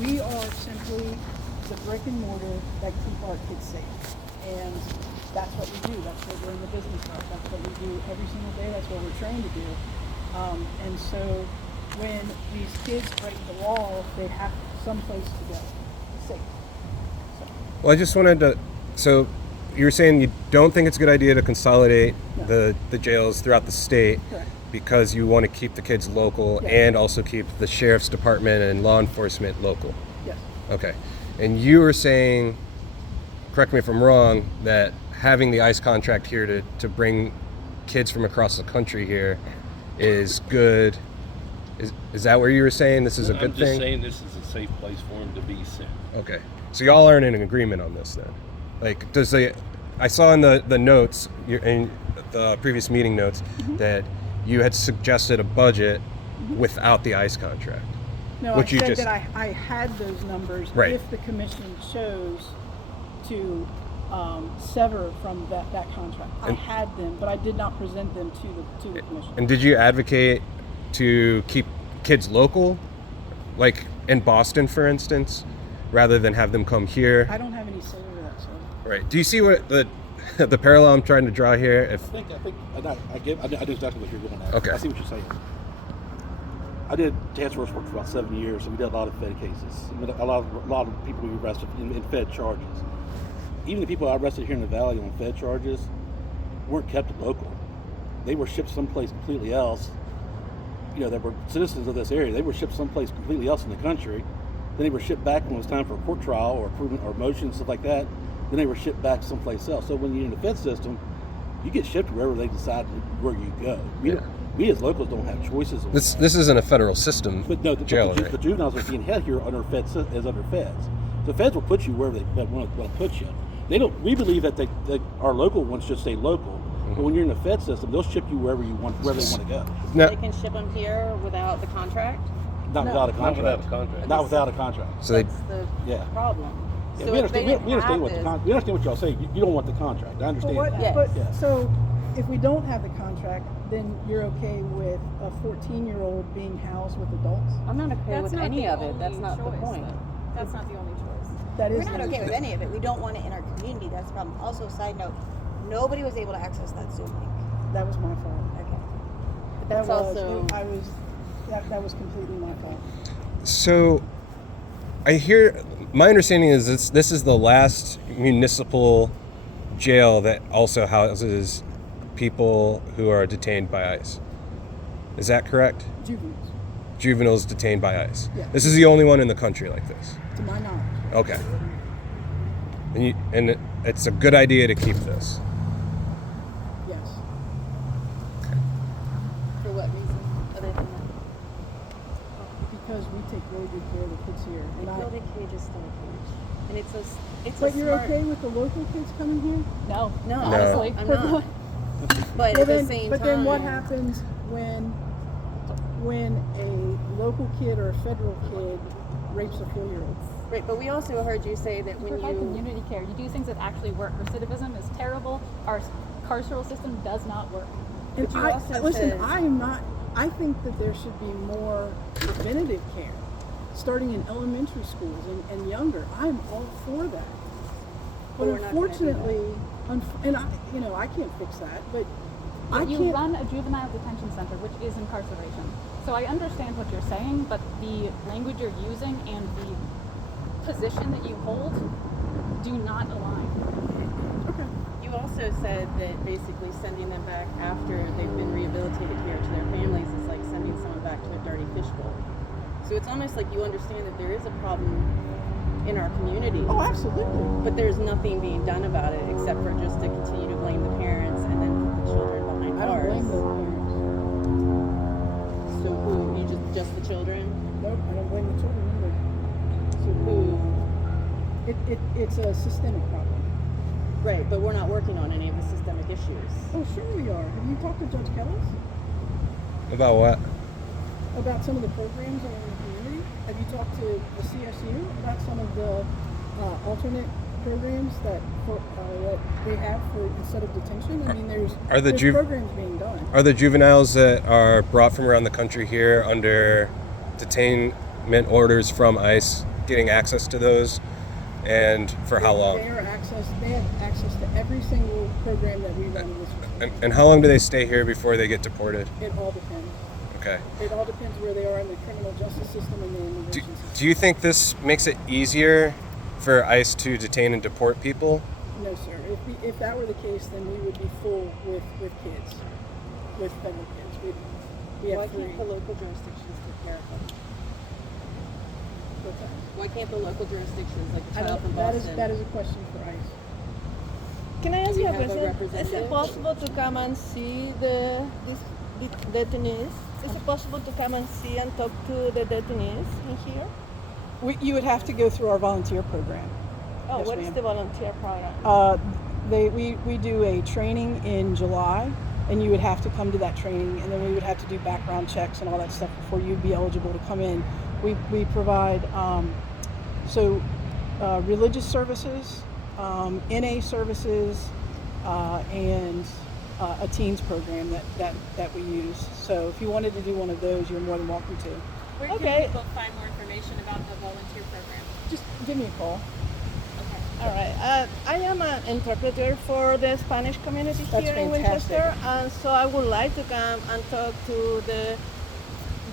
We are simply the brick and mortar that keep our kids safe. And that's what we do. That's what we're in the business of. That's what we do every single day. That's what we're trained to do. And so when these kids break the law, they have someplace to go. It's safe. So, Well, I just wanted to. So, you were saying you don't think it's a good idea to consolidate No. the jails throughout the state correct. because you want to keep the kids local Yes. and also keep the sheriff's department and law enforcement local. Yes. Okay. And you were saying, correct me if I'm wrong, that having the ICE contract here to bring kids from across the country here is good. Is that what you were saying? This is a good I'm just thing? saying this is a safe place for him to be sent. Okay. So y'all aren't in agreement on this then? Like, I saw in the notes, in the previous meeting notes, that you had suggested a budget without the ICE contract. No, Which I you said just- that I had those numbers Right. if the commission chose to sever from that contract. I And- had them, but I did not present them to the commission. And did you advocate to keep kids local? Like in Boston, for instance, rather than have them come here? I don't have any say over that, so. Right. Do you see what the parallel I'm trying to draw here? If I think, and I know exactly what you're going at. Okay. I see what you're saying. I did task force work for about 7 years, and we did a lot of Fed cases. I mean, a lot of people we arrested in Fed charges. Even the people I arrested here in the Valley on Fed charges weren't kept local. They were shipped someplace completely else. You know, that were citizens of this area. They were shipped someplace completely else in the country. Then they were shipped back when it was time for a court trial or proven or motion, stuff like that. Then they were shipped back someplace else. So when you're in the Fed system, you get shipped wherever they decide where you go. We as locals don't have choices on this that. isn't a federal system But no, jail, right? the juveniles are being held here under feds. The feds will put you wherever they want to put you. They don't. We believe that our local ones should stay local. But when you're in the Fed system, they'll ship you wherever they want to go. Now, They can ship them here without the contract? Not without a contract. without a contract. Not without a contract. so they, That's the Yeah. problem. Yeah, So we if they understand. didn't We understand have what this- we understand what y'all say. You don't want the contract. I understand. But that. Yes. Yeah. so if we don't have the contract, then you're okay with a 14-year-old being housed with adults? I'm not okay That's with not any the of it. only That's not the choice, point. though. That's not the only choice. That We're is not the- okay with any of it. We don't want it in our community. That's the problem. Also, side note, nobody was able to access that Zoom link. That was my fault. Okay. That that's was, also- that was completely my fault. so I hear. My understanding is this is the last municipal jail that also houses people who are detained by ICE. Is that correct? Juveniles, Juveniles detained by ICE. Yeah. This is the only one in the country like this. to my knowledge. Okay. And it's a good idea to keep this. Yes. For what reason? Other than that? Because we take really good care of the kids here. And They build a cage is still a cage. And it's but a you're smart... okay with the local kids coming here? No. No, Honestly. I'm not. But Well, at the then, same but time... then what happens when a local kid or a federal kid rapes a 4-year-old? Right, but we also heard you say that You when provide you... community care. You do things that actually work. Recidivism is terrible. Our carceral system does not work. And But you I, also listen, said- I am not. I think that there should be more preventative care, starting in elementary schools and younger. I'm all for that. But But we're not gonna do unfortunately, and I can't fix that. But I You can't. run a juvenile detention center, which is incarceration. So I understand what you're saying, but the language you're using and the position that you hold do not align. Okay. You also said that basically sending them back after they've been rehabilitated here to their families is like sending someone back to a dirty fishbowl. So it's almost like you understand that there is a problem in our community, Oh, absolutely. but there's nothing being done about it except for just to continue to blame the parents and then put the children behind I don't bars. blame the parents. So who? You just the children? Nope, I don't blame the children either. So who? It's a systemic problem. Right, but we're not working on any of the systemic issues. Oh, sure we are. Have you talked to Judge Kellis About what? about some of the programs in the community? Have you talked to the CSU about some of the alternate programs that they have for instead of detention? I mean, there's programs being done. Are the juveniles that are brought from around the country here under detainment orders from ICE getting access to those, and for how long? They have access to every single program that we run in this facility. And how long do they stay here before they get deported? It all depends. Okay. It all depends where they are in the criminal justice system and the Do, immigration system. do you think this makes it easier for ICE to detain and deport people? No, sir. If that were the case, then we would be full with kids, with federal kids. We Why have three. can't the local jurisdictions take care of them? What's that? Why can't the local jurisdictions, like the I child from don't, Boston? that is a question for ICE. Can I ask Do you you a have a question? Is representative? it possible to come and see these detainees? Is it possible to come and see and talk to the detainees in here? You would have to go through our volunteer program. Oh, Yes, what is ma'am. the volunteer program? We do a training in July, and you would have to come to that training, and then we would have to do background checks and all that stuff before you'd be eligible to come in. We provide religious services, NA services, and a teens program that we use. So if you wanted to do one of those, you're more than welcome to. Where Okay. can people find more information about the volunteer program? Just give me a call. All right. I am an interpreter for the Spanish community That's here in fantastic. Winchester, and so I would like to come and talk to the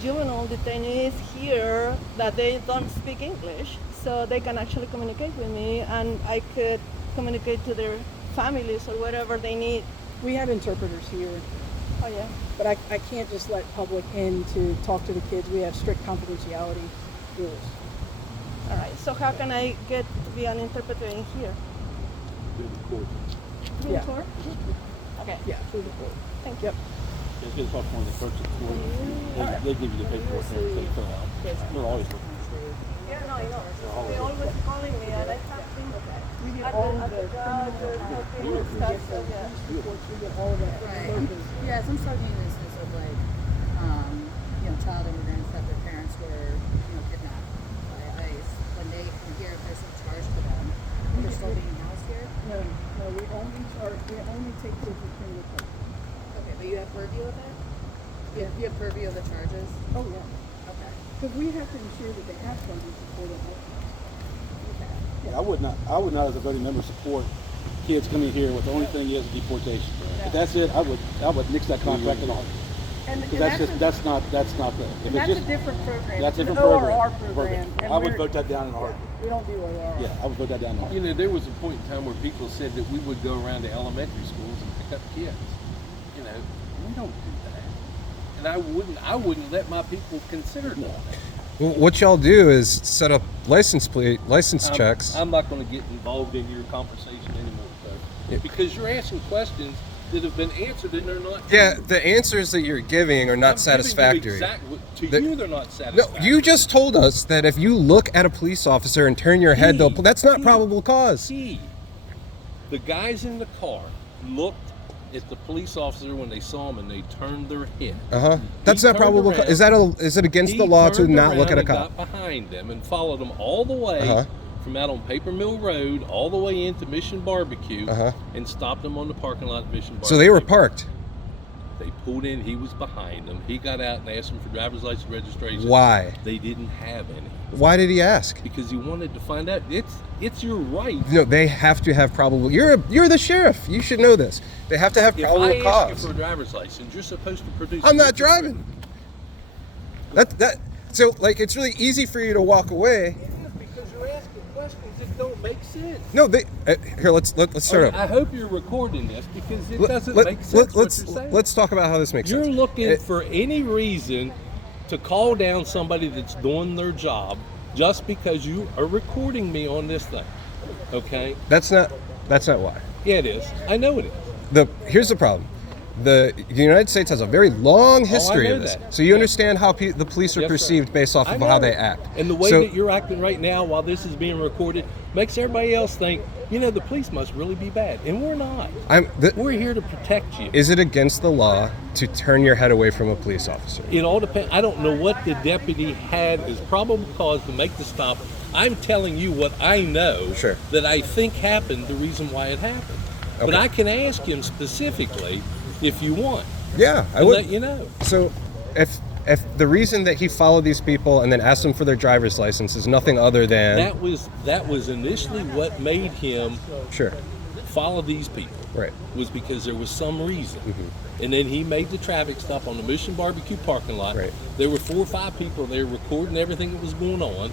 juvenile detainees here that they don't speak English, so they can actually communicate with me, and I could communicate to their families or whatever they need. We have interpreters here, Oh yeah. but I can't just let public in to talk to the kids. We have strict confidentiality rules. All right. So how can I get to be an interpreter in here? Through the court. Through Yeah. the court? Okay. Yeah, through the court. Thank you. Yep. It's going to talk more to the clerks at court. They give you the paperwork and everything to fill out. They're always looking. Yeah, no, I know. They always calling me, and I have things We get at all the of the judge or helping with stuff. So yeah. reports, we get all of that. Right. Yeah, some stuff in instance of like, child immigrants that their parents were, kidnapped by ICE. When they come here, if there's some charge for them, they're still being housed here. No, we only take kids with criminal charges. Okay, but you have purview of that? You have purview of the charges? Oh, yeah. Okay. Because we have to ensure that they have charges before they help. Yeah, I would not as a voting member support kids coming here with the only thing is deportation. If that's it, I would nix that contract in a heartbeat. And Because that's not the. If and it's that's just, a different program. that's a It's an different ORR program. program. and I would we're- vote that down in a heartbeat. We don't do ORR. Yeah, I would vote that down in a heartbeat. There was a point in time where people said that we would go around to elementary schools and pick up kids. We don't do that. And I wouldn't let my people consider doing that. Well, what y'all do is set up license checks. I'm not going to get involved in your conversation anymore, though, because you're asking questions that have been answered and they're not. Yeah, true. the answers that you're giving are I'm not giving you satisfactory. To The- you, they're not No, satisfactory. you just told us that if you look at a police officer and turn your head, that's not See. probable cause. See, the guys in the car looked at the police officer when they saw him and they turned their head. That's He not probable turned cause. around. Is it against He the law to turned not look at a around cop? and got behind them and followed them all the way Uh-huh. from out on Paper Mill Road all the way into Mission Barbecue Uh-huh. and stopped them on the parking lot of Mission Barbecue. So they were parked. They pulled in. He was behind them. He got out and asked them for driver's license registration. Why? They didn't have any Why did he ask? because he wanted to find out. It's your right. No, they have to have probable. You're the sheriff. You should know this. They have to have If probable I ask cause. you for a driver's license, you're supposed to produce. I'm it. not driving. So like it's really easy for you to walk away. It is because you're asking questions that don't make sense. No, here let's start up. I hope you're recording this because it doesn't make sense what you're saying. Let's talk about how this makes You're sense. looking for any reason to call down somebody that's doing their job just because you are recording me on this thing. Okay? That's not why. Yeah, it is. I know it is. Here's the problem. The United States has a very long history know of this, that. so you Yeah. understand how the police are Yes, sir. perceived based off I of how know. they act. And the way So- that you're acting right now while this is being recorded makes everybody else think, the police must really be bad. And we're not. We're here to protect you. Is it against the law to turn your head away from a police officer? It all depends. I don't know what the deputy had as probable cause to make the stop. I'm telling you what I know Sure. that I think happened, the reason why it happened. But Okay. I can ask him specifically if you want. Yeah, I And would. let you know. So, if if the reason that he followed these people and then asked them for their driver's license is nothing other than That was initially what made him sure, follow these people. right, Was because there was some reason. And then he made the traffic stop on the Mission Barbecue parking lot. Right. There were 4 or 5 people there recording everything that was going on,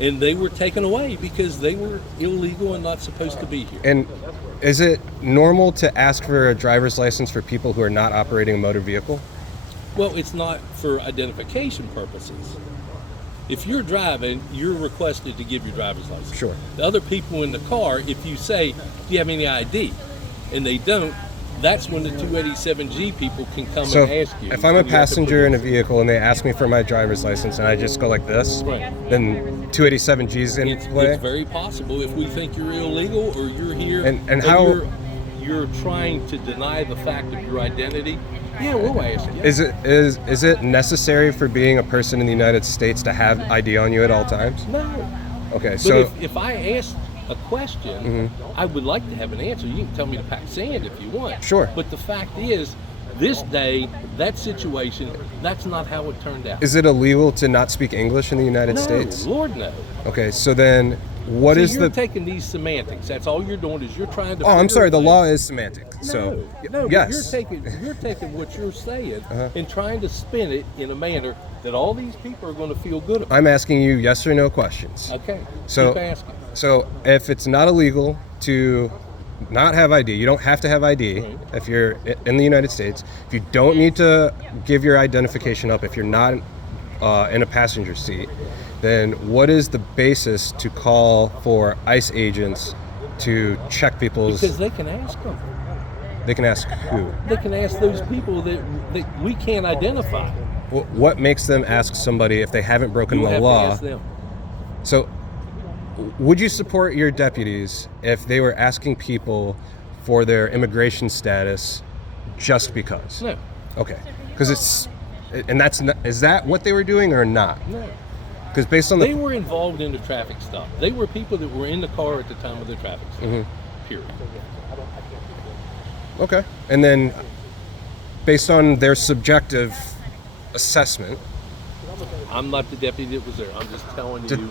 and they were taken away because they were illegal and not supposed to be here. and is it normal to ask for a driver's license for people who are not operating a motor vehicle? Well, it's not for identification purposes. If you're driving, you're requested to give your driver's license. Sure. The other people in the car, if you say, do you have any ID? And they don't, that's when the 287G people can come So and ask you. if I'm a and you have to passenger in a produce- vehicle and they ask me for my driver's license and I just go like this, Right. then 287G's in play? It's very possible if we think you're illegal or you're here And how- you're trying to deny the fact of your identity. Yeah, we'll ask you. Is it necessary for being a person in the United States to have ID on you at all times? No. Okay, But so if I ask a question, I would like to have an answer. You can tell me to pack sand if you want. Sure. But the fact is, this day, that situation, that's not how it turned out. is it illegal to not speak English in the United no, States? Lord no. Okay, so then what See, is you're the? taking these semantics. That's all you're doing is you're trying to. Oh, I'm figure sorry. The things. law is semantic. So No, but yes. you're taking what you're saying Uh-huh. and trying to spin it in a manner that all these people are going to feel good about. I'm asking you yes or no questions. Okay. So keep asking. So if it's not illegal to not have ID, you don't have to have ID Right. if you're in the United States. If you don't need to give your identification up, if you're not in a passenger seat, then what is the basis to call for ICE agents to check people's? Because they can ask them. They can ask who. They can ask those people that we can't identify. What makes them ask somebody if they haven't broken You the have law? to ask them. So, would you support your deputies if they were asking people for their immigration status just because? No. Okay. Because and that's not, is that what they were doing or not? No. Because based on They the were involved in the traffic stop. They were people that were in the car at the time of the traffic stop. Period. okay, and then based on their subjective assessment, I'm not the deputy that was there. I'm just telling Did- you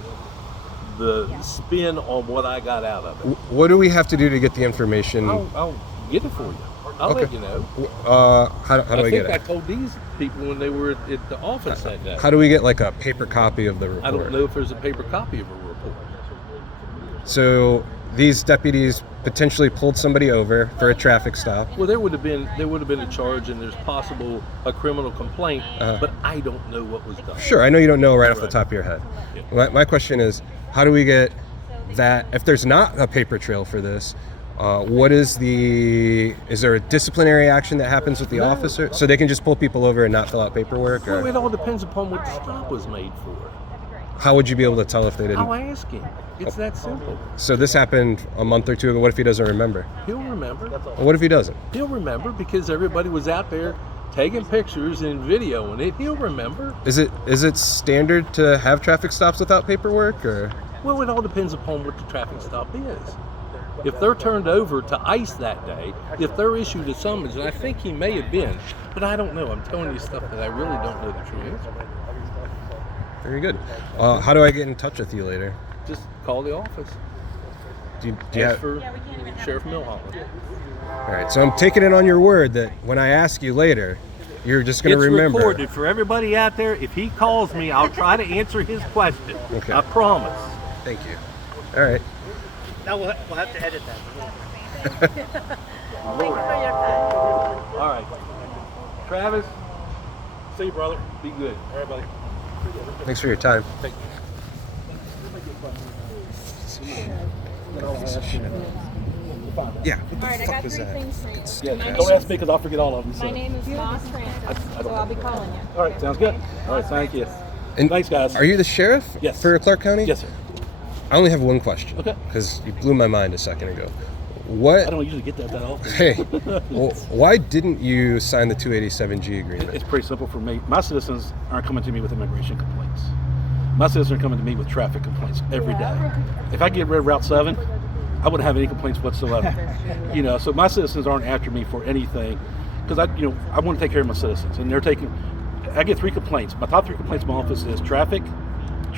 the spin on what I got out of it. what do we have to do to get the information? I'll get it for you. I'll let you know. How do I think get I it? told these people when they were at the office that day. How do we get like a paper copy of the report? I don't know if there's a paper copy of a report. So these deputies potentially pulled somebody over for a traffic stop. Well, there would have been a charge, and there's possible a criminal complaint, but I don't know what was done. Sure, I know you don't know right off the Right. top of your head. Yeah. My question is, how do we get that? If there's not a paper trail for this, what is is there a disciplinary action that happens with the officer? So they can just pull people over and not fill out paperwork? Well, Or it all depends upon what the stop was made for. how would you be able to tell if they I'll didn't? ask him. It's that simple. So this happened a month or two ago. What if he doesn't remember? He'll remember. What if he doesn't? He'll remember because everybody was out there taking pictures and videoing it. He'll remember. Is it standard to have traffic stops without paperwork, or? Well, it all depends upon what the traffic stop is. If they're turned over to ICE that day, if they're issued a summons, and I think he may have been, but I don't know. I'm telling you stuff that I really don't know the true answer. Very good. How do I get in touch with you later? Just call the office. Do you Ask have, for Sheriff Milholler. all right, so I'm taking it on your word that when I ask you later, you're just going to It's remember. recorded for everybody out there. If he calls me, I'll try to answer his question. Okay. I promise. Thank you. All right. Now we'll have to edit that. Thank you for your time. All right. Travis, See you, brother. be good. All right, buddy. Thanks for your time. Yeah. What the All right, I fuck got was 3 that? things for you. My Don't name ask me because I'll forget all of them. is- So. My name is Moss Francis, so I'll be calling you. All right, sounds good. All right, thank you. And Thanks, guys. Are you the sheriff? Yes. For Clark County? Yes, sir. I only have one question. Okay. Because you blew my mind a second ago. I What? don't usually get that often. Hey, well, why didn't you sign the 287G agreement? It's pretty simple for me. My citizens aren't coming to me with immigration complaints. My citizens are coming to me with traffic complaints every day. If I get rid of Route 7, I wouldn't have any complaints whatsoever. So my citizens aren't after me for anything because I want to take care of my citizens, and they're taking. I get 3 complaints. My top 3 complaints in my office is traffic. You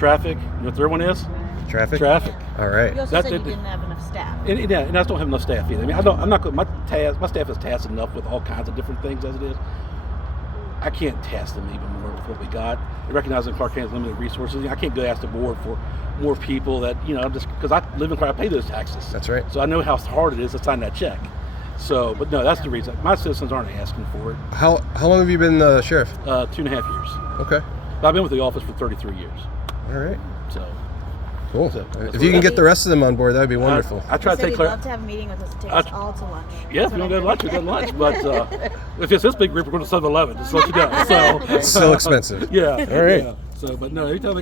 know what the third one is? Traffic. Traffic. All right. You also That- said you that- didn't have enough staff. And I just don't have enough staff either. I mean, I'm not. My staff is tasked enough with all kinds of different things as it is. I can't task them even more with what we got. Recognizing Clark County's limited resources, I can't go ask the board for more people that just because I live in Clark, I pay those taxes. That's right. So I know how hard it is to sign that check. So, but no, that's the reason. My citizens aren't asking for it. How long have you been the sheriff? 2.5 years. Okay. But I've been with the office for 33 years. All right. So Cool. So, that's If you what can I- get the rest of them on board, that would be wonderful. I try He to said take he'd Claire. love to have a meeting with us to take I- us all to lunch. Yes, we're gonna go to lunch. We're going to lunch, but if it's this big group, we're going to 7-Eleven. Just to let you know. So It's still expensive. Yeah. All right. Yeah. So, but no, anytime